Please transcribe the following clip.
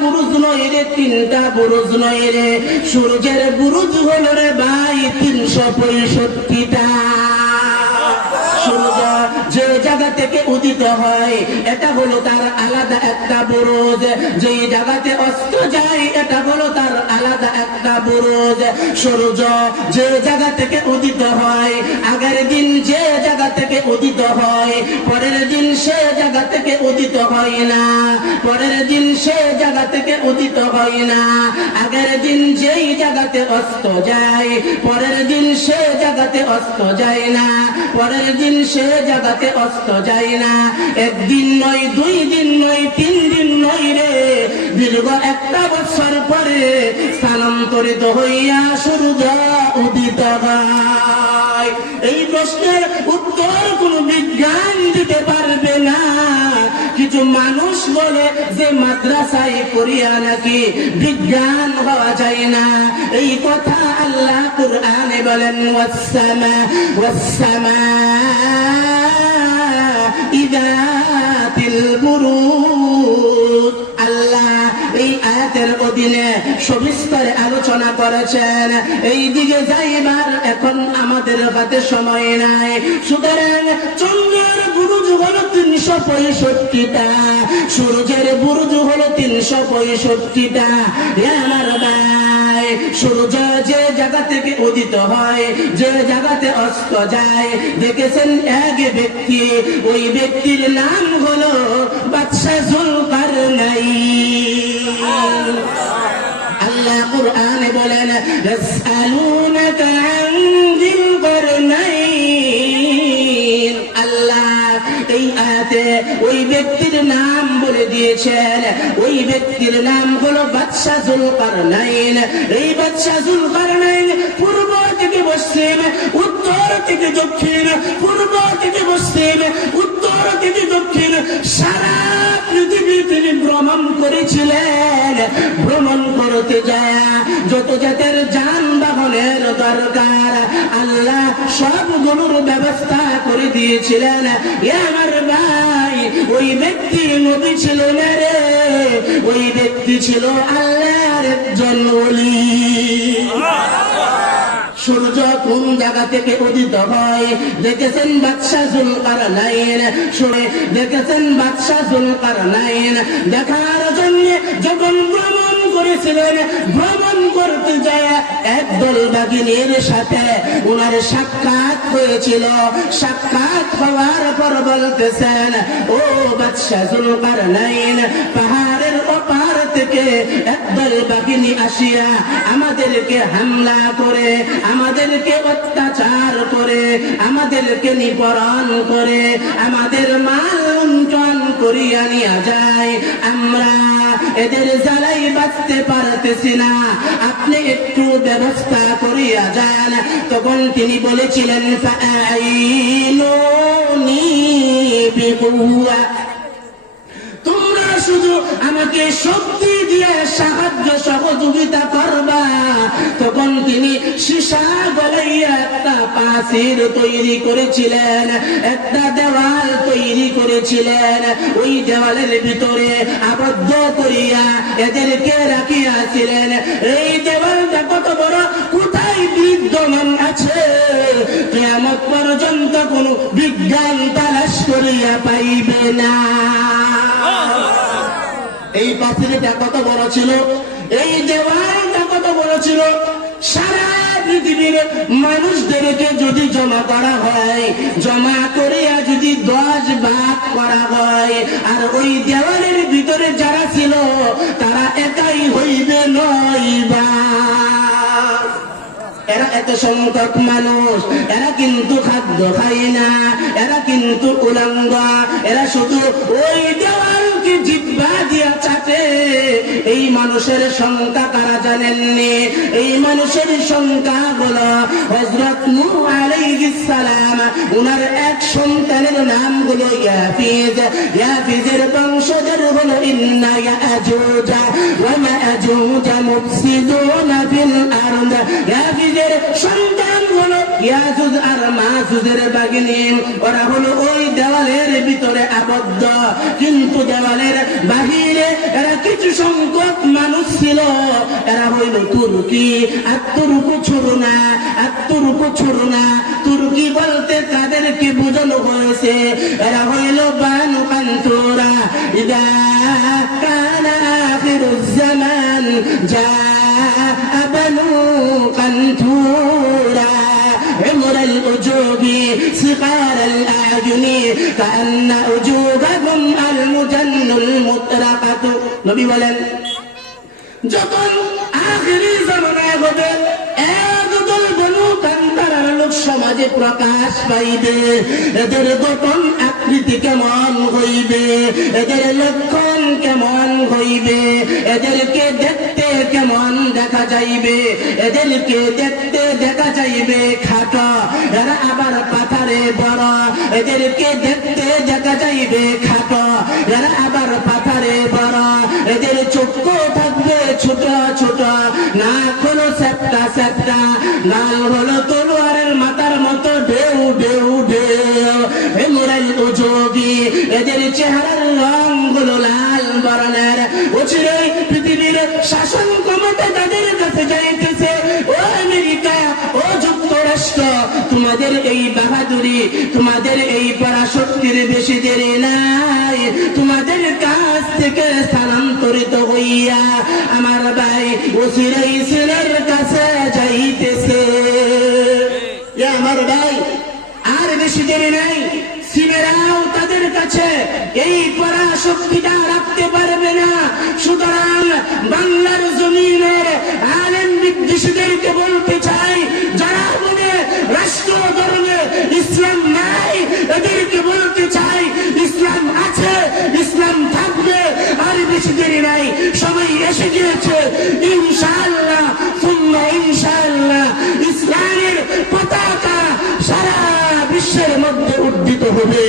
বুরুজ নয় রে তিনটা বুরুজ নয় রে সূর্যের বুরুজ হলো রে ভাই তিনশো পঁয়ষট্টিটা। এটা তার আলাদা একটা যে অস্ত যায়, এটা তার আলাদা একটা থেকে উদিত হয়, আগের দিন যে জায়গা থেকে উদিত হয় উদিত হয় না। পরের দিন সে জায়গা থেকে উদিত হয় না। আগের দিন যেই জায়গাতে অস্ত যায়, পরের দিন সে জায়গাতে অস্ত যায় না। পরের দিন সে জায়গাতে অস্ত যায় না। একদিন নয়, দুই দিন নয়, তিন দিন নয় রে। দীর্ঘ একটা বছর পরে স্থানান্তরিত হইয়া সূর্য উদিত হয়। এই প্রশ্নের উত্তর কোন বিজ্ঞান দিতে পারবে না। কিছু মানুষ বলে যে মাদ্রাসায় পড়িয়া নাকি বিজ্ঞান হওয়া যায় না। এই কথা আল্লাহ কুরআনে বলেন, ওয়াসসামা ওয়াসসামা, ইদাতিল বুরুজ। আল্লাহ এই আয়াতের অধীনে সবিস্তরে আলোচনা করেছেন। এই দিকে যাইবার এখন আমাদের হাতে সময় নাই। সুতরাং চন্দ্রের বুরুজ হলো তিনশো পঁয়ষট্টিটা সূর্যের বুরুজ হলো তিনশো পঁয়ষট্টিটা। আমার ভাই সূর্য যে জায়গা থেকে উদিত হয় যে জায়গাতে অস্ত যায় দেখেছেন এক ব্যক্তি ওই ব্যক্তির নাম হলো বাদশাহ জুলকার নাই আল্লাহ কুরআনে বলেন আন ব্যক্তির নাম বলে দিয়েছেন। ওই ব্যক্তির নাম হলো বাদশাহ জুলকারনাইন। এই বাদশাহ জুলকারনাইন পূর্ব থেকে পশ্চিম, উত্তর থেকে দক্ষিণ, পূর্ব থেকে পশ্চিম, উত্তর থেকে দক্ষিণ সারা পৃথিবী তিনি ভ্রমণ করেছিলেন। ভ্রমণ করতে যায়, যত জাতের যানবাহনের দরকার, আল্লাহ সবগুলোর ব্যবস্থা করে দিয়েছিলেন। এ আমার ভাই ওই ব্যক্তি নবী ছিল না ওই ব্যক্তি ছিল আল্লাহর একজন ওলি। সূর্য কোন জায়গা থেকে উদিত হয়? দেখেছেন বাদশাহ জুলকার নাইন শুনে দেখেছেন বাদশাহ জুলকার নাইন দেখার জন্য যখন ভ্রমণ করেছিলেন, ভ্রমণ করতে যায় একদল বাগিনীর সাথে। ওনার সাক্ষাৎ হয়েছিল। সাক্ষাৎ হওয়ার পর বলতেছেন, ও বাদশাহ জুলকার নাইন পাহাড়ের ওপার থেকে একদল বাগিনী আসিয়া আমাদেরকে হামলা করে, আমাদেরকে অত্যাচার করে, আমাদেরকে নিপরণ করে, আমাদের মাল লুণ্ঠন করিয়া নিয়ে যায়। আমরা এদের জ্বালাই বাঁচতে পারতেছি না। আপনি একটু ব্যবস্থা করিয়া যান। তখন তিনি বলেছিলেন তোমরা শুধু আমাকে শক্তি দিয়ে সাহায্য সহযোগিতা করবা। তখন তিনি সীসা গলাইয়া একটা পাঁচির তৈরি করেছিলেন, একটা দেওয়াল তৈরি করেছিলেন ওই দেওয়ালের ভিতরে আবদ্ধ করিয়া এদেরকে রাখিয়াছিলেন। এই দেওয়ালটা কত বড়, কোথায় বিদ্যমান আছে? কেমন পর্যন্ত কোন বিজ্ঞান তালাশ করিয়া পাইবে না। এই পাথরটা কত বড় ছিল? এই দেওয়ালটা কত বড় ছিল? সারা পৃথিবীর মানুষদেরকে যদি জমা করা হয়, জমা করিয়া যদি দশ আর ওই দেওয়ালের ভিতরে যারা ছিল, তারা একাই হইবে নইবা এরা এত সংখ্যক মানুষ, এরা কিন্তু খাদ্য খায় না, এরা কিন্তু উলঙ্গ। এরা শুধু ওই দেওয়ালকে জিব্বা দিয়া চাটে। এই মানুষের সংখ্যা তারা জানেননি। এই মানুষের সংখ্যা হলো হজরত উনার এক সন্তানের নাম হলো ইয়াফিজ। ইয়াফিজের বংশধর হলো ইন্না ইয়াজুজা ওয়া মাজুজা মুফসিদুনা ফিল আরদ। ইয়াফিজের সন্তান ইয়াজুজ আর মাজুজের বাগিনী ওরা হলো ওই দেওয়ালের ভিতরে আবদ্ধ। কিন্তু দেওয়ালের বাহিরে এরা কিছু সংখ্যক মানুষ ছিল। এরা হইল তুর্কি, আর তুর্কু ছুরুনা আর তুর্কু ছুরুনা তুর্কি বলতে তাদেরকে বোঝানো হয়েছে। এরা হইল বানু কান্তোরা ইদা কানা আখিরুজ জামান, যা বানু صغار الأعين كأن أجوبهم المجن المطرقة নবী বলেন যখন আখেরি জামানায় হবে একদল বনু কান্তারার লোক সমাজে প্রকাশ পাইবে এদের গঠন আকৃতি কেমন হইবে এদের লক্ষণ কেমন হইবে এদেরকে দেখতে কেমন দেখা যাইবে। এদেরকে দেখতে দেখা যাইবে খাটো। এরা আবার পাথারে বড় এদেরকে দেখতে দেখা যাইবে এরা আবার পাথারে বড় এদের চক্ষু থাকবে ছোট ছোট। না কোনো সেপটা সেপটা। লাল হলো তলোয়ারের মাথার মতো ঢেউ ঢেউ ঢেউ। হেমুরাই যোগী এদের চেহারার রংগুলো লাল বরণের। উচিরে পৃথিবীর শাসন ক্ষমতা তাদের তোমাদের এই বাহাদুরি, তোমাদের এই পরাশক্তির বেশি দেরি নাই। তোমাদের কাছ থেকে স্থানান্তরিত হইয়া আমার ভাই ওসিরাই কাছে যাইতেছে। আমার ভাই, আর বেশি দেরি নাই। সিনেরাও তাদের কাছে এই রাখতে পারবে না। সুতরাং বাংলার জমিনের আলেম বিদ্বেষীদেরকে বলতে চাই, যারা বলে রাষ্ট্র ইসলাম নাই, এদেরকে বলতে চাই, ইসলাম আছে, ইসলাম থাকবে, আর বেশি দেরি নাই। সবাই এসে গিয়েছে, ইনশাআল্লাহ সুন্না ইনশাআল্লাহ, ইসলামের পতাকা সারা বিশ্বের মধ্যে উদ্দিত হবে।